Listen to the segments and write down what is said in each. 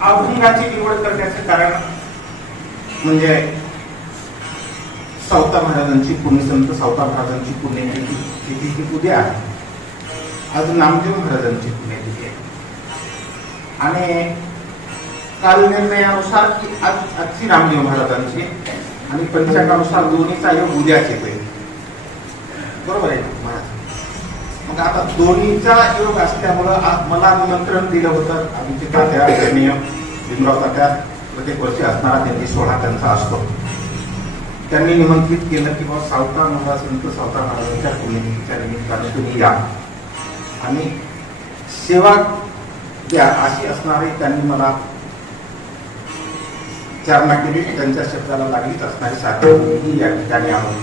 अभंगाची निवड करण्याचे कारण म्हणजे सावता महाराजांची पुण्यसंत सावता महाराजांची पुण्यतिथी तिथी ही उद्या आहे. आज नामदेव महाराजांची पुण्यतिथी आहे. आणि काल निर्णयानुसार की आज आजची रामदेव महाराजांची आणि पंचांगानुसार दोन्हीचा योग उद्याच येतोय बरोबर आहे म्हणजे आता दोन्हीचा योग असल्यामुळं आज मला निमंत्रण दिलं होतं. आमचे तात्या आदरणीय भीमराव तात्या प्रत्येक वर्षी असणारा त्यांची सोहळा त्यांचा असतो. त्यांनी निमंत्रित केलं की बाबा सावता महाराज संत सावता महाराजांच्या पुण्यतिथीच्या निमित्ताने तुम्ही या. आणि सेवा द्या अशी असणारी त्यांनी मला चारणा केली. त्यांच्या शब्दाला लागलीच असणारी साध्य या ठिकाणी आहोत.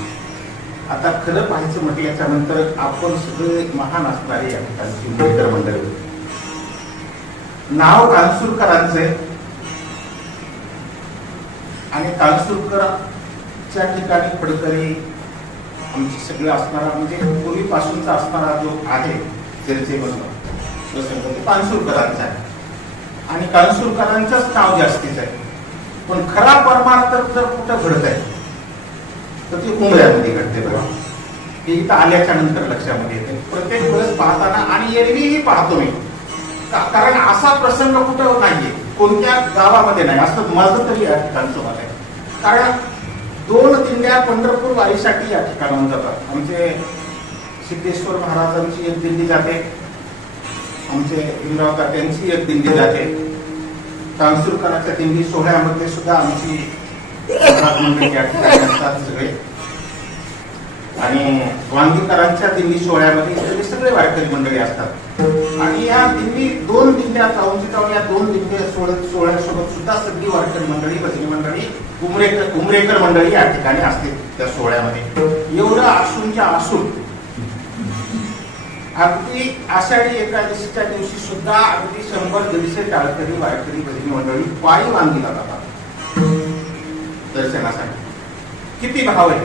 आता खरं पाहायचं म्हटल्याच्या नंतर आपण सगळे महान असणारे या ठिकाणची मुंबईकर मंडळी. नाव कानसूरकरांचे आणि कानसूरकरच्या ठिकाणी फडकरी आमची सगळं असणारा म्हणजे पूर्वीपासूनचा असणारा जो आहे चर्चेमधला प्रसंग तो कानसूरकरांचा आहे. आणि कानसूरकरांचंच नाव जास्तीच आहे. पण खरा परमार्थ जर कुठं घडत आहे? तर ती उमऱ्यामध्ये घडते बघा. हे इथं आल्याच्यानंतर लक्षामध्ये येते. प्रत्येक वेळेस पाहताना आणि एरवीही पाहतो मी. कारण असा प्रसंग कुठं नाहीये. कोणत्या गावामध्ये नाही. असं माझं तरी या ठिकाणचं मत आहे. कारण दोन दिंड्या पंढरपूर वारीसाठी या ठिकाणाहून जातात. आमचे सिद्धेश्वर महाराजांची एक दिंडी जाते. आमचे भीमराव त्यांची एक दिंडी जाते. कांसूरकरांच्या दिंडी सोहळ्यामध्ये सुद्धा आमची असतात सगळे. आणि वांगीकरांच्या दिल्ली सोहळ्यामध्ये सगळे सगळे वारकरी मंडळी असतात. आणि या दिल्ली दोन दिल्ल्या जाऊन या दोन दिल्ली सोहळ्या सोहळ्यासोबत सुद्धा सगळी वारकरी मंडळी भजनी मंडळी उमरेकर उमरेकर मंडळी या ठिकाणी असते त्या सोहळ्यामध्ये. एवढं असूनच्या असून अगदी आषाढी एकादशीच्या दिवशी सुद्धा अगदी शंभर दीडशे टाळकरी वारकरी भजनी मंडळी पायी वांगीला जातात. दर्शनासाठी. किती भाव आहे?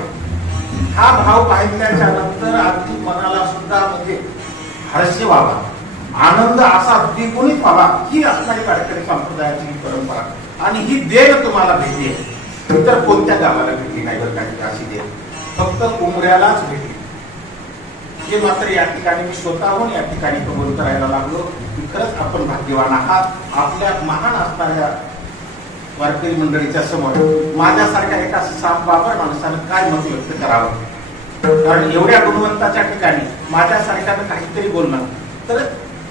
हा भाव पाहिल्याच्या नंतर अगदी मनाला सुद्धा म्हणजे हर्ष व्हावा. आनंद असा द्विगुणित व्हावा ही असणारी वारकरी संप्रदायाची ही परंपरा. आणि ही देण तुम्हाला भेटली आहे. इतर कोणत्या गावाला भेटली नाही बरं काही अशी देण. फक्त उमऱ्यालाच भेटली हे मात्र या ठिकाणी मी स्वतःहून या ठिकाणी कबूल करायला लागलो की खरंच आपण भाग्यवान आहात. आपल्या महान असणाऱ्या वारकरी मंडळीच्या समोर. माझ्यासारख्या एका सामबाबर माणसानं काय मत व्यक्त करावं? कारण एवढ्या गुणवंताच्या ठिकाणी माझ्यासारख्यानं काहीतरी बोलणं तर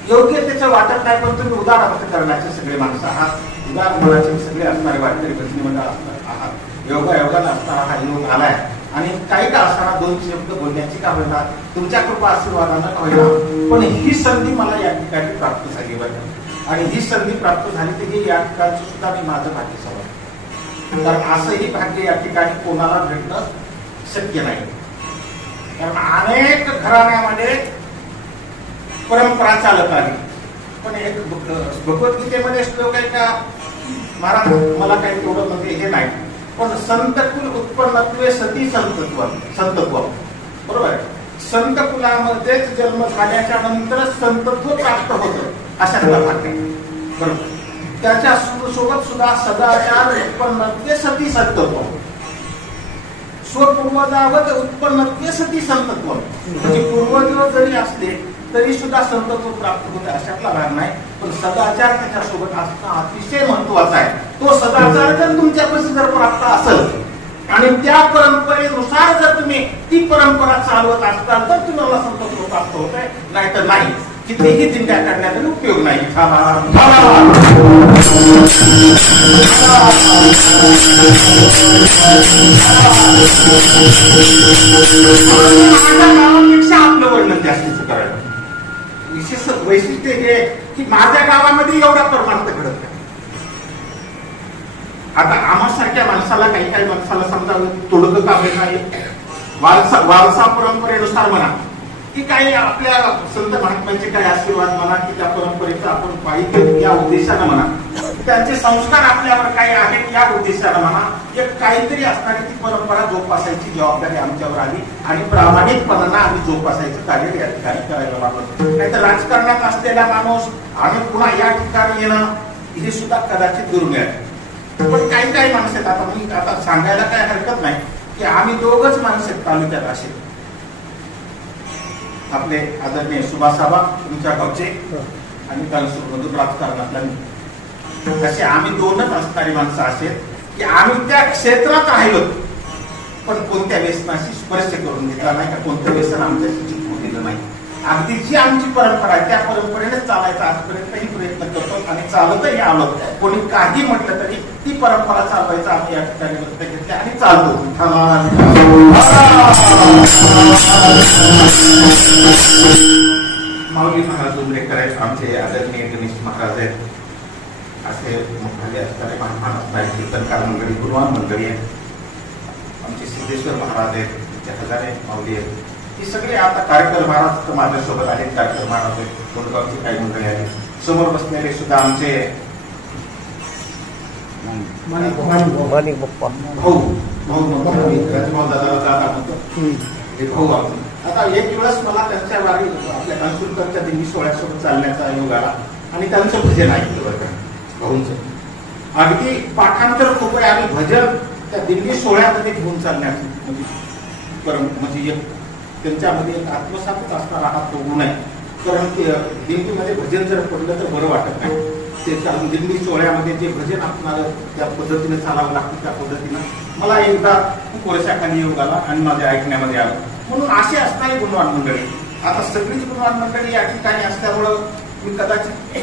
योग्य त्याचं वाटत नाही पण तुम्ही उदार अर्थ करण्याचे सगळे माणसं आहात. उदार मनाचे सगळे असणारे वारकरी भजनी असणार आहात. योगा योगाला असणारा हा योग आलाय. आणि काही का असताना दोन शब्द बोलण्याची का होईना? तुमच्या कृपा आशीर्वादानं का होईना. पण ही संधी मला या ठिकाणी प्राप्त झाली बरं. आणि ही संधी प्राप्त झाली तर ही या ठिकाणचं सुद्धा मी माझं भाग्य समज कारण असंही भाग्य या ठिकाणी कोणाला भेटणं शक्य नाही. कारण अनेक घराण्यामध्ये परंपरा चालत आली. पण एक भगवद्गीतेमध्ये श्लोक आहे का महाराज मला काही तेवढं म्हणजे हे नाही. पण संतकुल उत्पन्नत्वे सती संतत्व संतत्व. बरोबर संत कुलामध्येच जन्म झाल्याच्यानंतर संतत्व प्राप्त होतं. अशा भाग आहे बरोबर. त्याच्या सोबत सुद्धा सदाचार उत्पन्न सती संतत्व. स्वपूर्वजावत उत्पन्नत्वे सती संतत्व. म्हणजे पूर्वज जरी असले तरी सुद्धा संतत्व प्राप्त होते अशातला भाग नाही. पण सदाचार त्याच्यासोबत असणं अतिशय महत्त्वाचा आहे. तो सदाचार जर तुमच्यापाशी जर प्राप्त असेल आणि त्या परंपरेनुसार जर तुम्ही ती परंपरा चालवत असताल तर तुम्हाला संतत्व प्राप्त होत आहे. नाहीतर नाही. कितीही चिंता काढण्यात उपयोग नाही. गावापेक्षा आपलं वर्णन जास्तीच करायला विशेष वैशिष्ट्य हे की माझ्या गावामध्ये एवढा परमार्थ घडत नाही. आता आम्हासारख्या माणसाला काही काही माणसाला समजा तोडत का नाही वारसा वारसा परंपरेनुसार म्हणा की काही आपल्या संत महात्म्याचे काही आशीर्वाद म्हणा की त्या परंपरेचं आपण पाहिजे या उद्देशानं म्हणा त्यांचे संस्कार आपल्यावर काही आहेत या उद्देशानं म्हणा एक काहीतरी असणारी ती परंपरा जोपासायची जबाबदारी आमच्यावर आली आणि प्रामाणिकपणानं आम्ही जोपासायचं कार्य या ठिकाणी करायला लागलो. नाहीतर राजकारणात असलेला माणूस आम्ही पुन्हा या ठिकाणी येणं हे सुद्धा कदाचित दुर्मिळ आहे. पण काही काही माणसं आहेत आता मी आता सांगायला काय हरकत नाही की आम्ही दोघच माणसं आहेत तालुक्यात असेल आपले आदरणीय सुभाष साबा तुमच्या गावचे आणि मधून राजकारणातला मी. असे आम्ही दोनच असणारी माणसं असे आहेत की आम्ही त्या क्षेत्रात राहिलो पण कोणत्या व्यसनाशी स्पर्श करून घेतला नाही का? कोणतं व्यसन आमच्याशी जिंकून दिलं नाही. अगदी जी आमची परंपरा आहे त्या परंपरेनेच चालायचा आजपर्यंतही प्रयत्न करतो आणि चालतही आलो. कोणी काही म्हटलं तरी ती परंपरा चालवायचा आम्ही या ठिकाणी व्यक्त घेतले आणि चालतो माऊली महाराज उमरेकर आहेत आमचे आदरणीय गणेश महाराज आहेत. असे मोठाले असणारे महान असणारे कीर्तनकार मंडळी गुरुवान मंडळी आहेत. आमचे सिद्धेश्वर महाराज आहेत आमचे हजारे माऊली आहेत. ही सगळे आता कार्यकर महाराज माझ्यासोबत आहेत कार्यकर महाराज आहेत. कोणगावचे काही मंडळी आहेत? समोर बसलेले सुद्धा आमचे माणिक बाप्पा भाऊ भाऊ म्हणतो भाऊ आता एक दिवस मला त्यांच्या वारी आपल्या कन्सुलकरच्या दिंडी सोहळ्यासोबत चालण्याचा योग आला आणि त्यांचं भजन ऐकलं बरं का भाऊंचं अगदी पाठांतर खूप आहे आणि भजन त्या दिंडी सोहळ्यामध्ये घेऊन चालण्याचं म्हणजे परम म्हणजे एक त्यांच्यामध्ये एक आत्मसातच असणारा हा तो गुण आहे कारण ते दिंडीमध्ये भजन जर पडलं तर बरं वाटत नाही. त्याच्या दिंडी सोहळ्यामध्ये जे भजन असणार त्या पद्धतीने चालावं लागतं त्या पद्धतीनं. मला एकदा खूप वर्षाखाली योग आला आणि माझ्या ऐकण्यामध्ये आलं. म्हणून अशी असणारे गुणवान मंडळी आता सगळीच गुणवान मंडळी या ठिकाणी असल्यामुळं मी कदाचित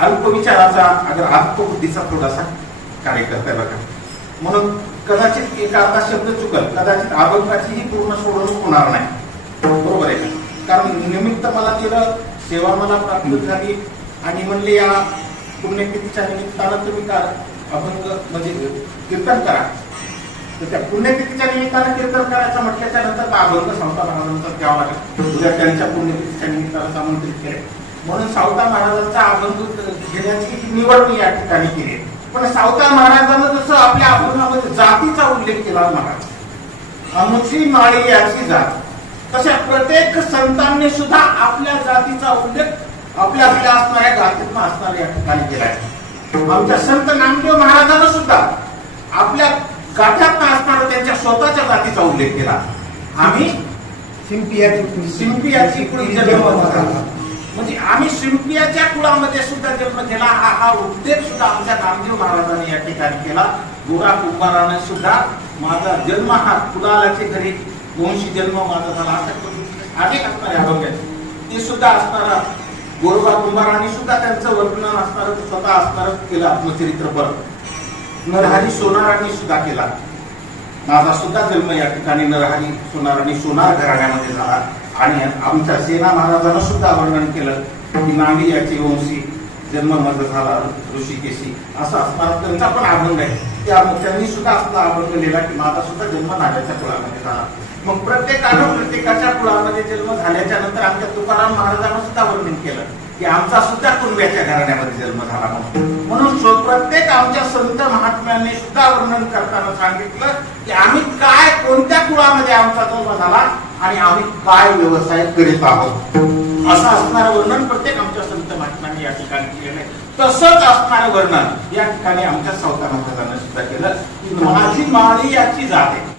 अल्प विचाराचा अगर अल्पबुद्धीचा थोडासा कार्यकर्ता बघा. म्हणून कदाचित एका अर्धा शब्द चुकल कदाचित अभंगाची ही पूर्ण सोडवणूक होणार नाही. बरोबर आहे कारण निमित्त मला केलं सेवा मला प्राप्त झाली आणि म्हणले या पुण्यतिथीच्या निमित्तानं तुम्ही का अभंग म्हणजे कीर्तन करा. तर त्या पुण्यतिथीच्या निमित्तानं कीर्तन करायचं म्हटल्याच्या नंतर का अभंग सावता महाराजांचा द्यावा लागेल. उद्या त्यांच्या पुण्यतिथीच्या निमित्तानं आमंत्रित केले. म्हणून सावता महाराजांचा अभंग घेण्याची निवड मी या ठिकाणी केली. पण सावता महाराजांना जसं आपल्या अभंगामध्ये जातीचा उल्लेख केला महाराज. आमची माळी याची जात. तशा प्रत्येक संतांनी सुद्धा आपल्या जातीचा उल्लेख आपल्या आपल्या असणाऱ्या गातीतनं असणाऱ्या या ठिकाणी केलाय आमच्या संत नामदेव महाराजांना सुद्धा आपल्या गाठ्यात असणारा त्यांच्या स्वतःच्या जातीचा उल्लेख केला. आम्ही शिंपियाची शिंपियाची कुळी जन्म. म्हणजे आम्ही शिंपियाच्या कुळामध्ये सुद्धा जन्म केला. हा हा उद्देश सुद्धा आमच्या नामदेव महाराजांनी या ठिकाणी केला. गोरा कुंभाराने सुद्धा माझा जन्म हा कुलालाचे घरी वंशी जन्म माझा झाला पद्धतीने अनेक असणारे ते सुद्धा असणारा गोरोबा कुंभारांनी सुद्धा त्यांचं वर्णन असणार स्वतः असणार केलं आत्मचरित्र परत. नरहरी सोनारांनी सुद्धा केला. माझा सुद्धा जन्म या ठिकाणी नरहरी सोनार आणि सोनार घराण्यामध्ये झाला. आणि आमच्या सेना महाराजांना सुद्धा वर्णन केलं की नांदी याची वंशी जन्म माझा झाला ऋषिकेशी असा असणारा त्यांचा पण अभंग आहे. त्या त्यांनी सुद्धा असला अभंग लिहिला की माझा सुद्धा जन्म नाट्याच्या कुळामध्ये झाला. मग प्रत्येकानं प्रत्येकाच्या कुळामध्ये जन्म झाल्याच्यानंतर आमच्या तुकाराम महाराजांना सुद्धा वर्णन केलं की आमचा सुद्धा कुंब्याच्या घराण्यामध्ये जन्म झाला म्हणून. प्रत्येक आमच्या संत महात्म्यांनी सुद्धा वर्णन करताना सांगितलं की आम्ही काय कोणत्या कुळामध्ये आमचा जन्म झाला आणि आम्ही काय व्यवसाय करीत आहोत. असं असणारं वर्णन प्रत्येक आमच्या संत महात्म्यांनी या ठिकाणी तसंच असणारं वर्णन. या ठिकाणी आमच्या सावता सुद्धा केलं. की माझी माळी याची जात आहे.